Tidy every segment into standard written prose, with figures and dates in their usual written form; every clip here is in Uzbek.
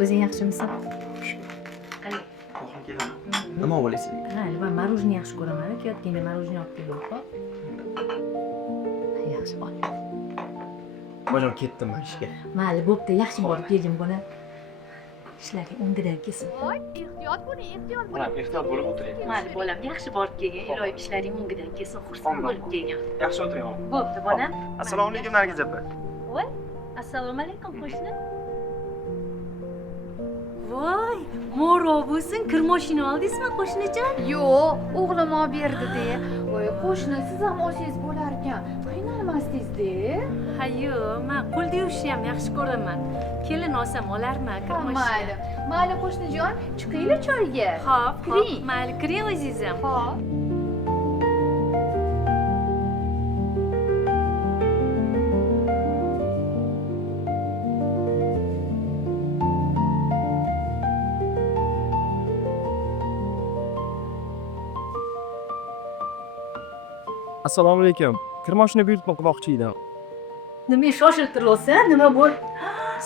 O'zing yaxshimisan? Qani? Qo'rqib kelaman. Nima bo'laysiz? Ha, men marojni yaxshi ko'raman. Kuyatganda marojni olib kelib qo'y. Yaxshi ol. Bojom ketdim men ishga. Mayli, bo'pti, yaxshi borib kelgin buni. Ishlaring o'ngidan kelsin. Voy, ehtiyot bo'ling, ehtiyot Mana bo'ling. ehtiyot bo'lib o'tiring. Mayli, bolam, yaxshi borib kelgin. Iloyim ishlaring o'ngidan kelsin. Xursand bo'lib kelgin. Yaxshi o'tiring. Bo'pti, bolam. Assalomu alaykum Nargiz opa. Voy, assalomu alaykum qo'shni. Voy, moro bo'lsin, kir mashina oldingizmi qo'shnijon? Yo'q, o'g'lim olib berdi-da. Voy, qo'shni, siz ham olsangiz bo'lar ekan. Qiynalmasdingiz-da. Ha, yo'q, men qo'lda yuvishni ham yaxshi ko'raman. Kelin olsam olarman, kir mashina. Mayli. Mayli qo'shnijon, chiqinglar choyga. Xo'p, Kiring. mayli, kiring o'zingiz ham. Xo'p. Assalomu alaykum. Kirmoshina buyurtma qilmoqchi edim. Nima shoshilib turibsan? Nima bo'l?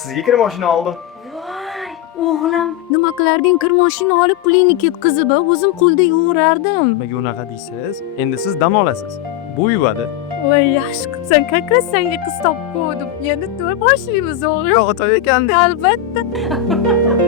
Sizga kirmoshina oldim. Voy, o'g'lim, nima qilarding? Kir mashina olib pulingni ketkizib, o'zim qo'lda yuvarardim. Nimaga unaqa deysiz? Endi siz dam olasiz. Bu yuvadi. Voy, yaxshi qilsan, kakos senga qiz topib qo'ydim. Yana to'y boshlaymiz, o'g'lim. Yo'q, to'y ekan. Albatta.